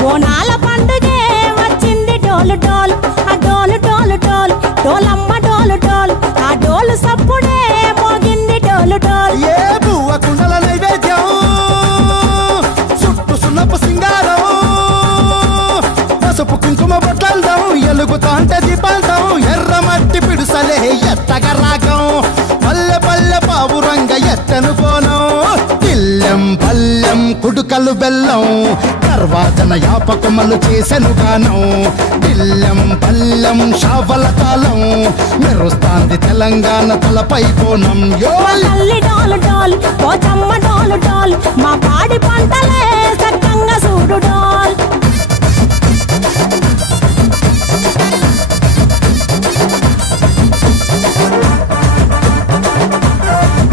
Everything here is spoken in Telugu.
బోనాల పండుగే వచ్చింది డోలు డోలు. ఆ డోలు డోలు డోలు డోలమ్మ డోలు డోలు. ఆ డోలు సప్పుడే మోగింది డోలు డోలు. ఏ బువ్వ కుండల నైవేద్యం? చుట్టు సున్నపు సింగారం. పసుపు కుంకుమ బొట్లందం ఎలుగుతాంటే దీపాంతం. ఎర్ర మట్టి పిడుసలే ఎత్తగ రాగం. పల్లె పల్లె పావురంగ ఎత్తను పోనం పిల్లెం పల్లెం కుడుకలు బెల్లం తర్వాతన యాపకమలు చేసెను గానం. బిల్లం పల్లం షావల కాలం మెరుస్తాంది తెలంగాణ తలపై కోణం. ఓ యో తల్లి డోలు డోలు మా పాడి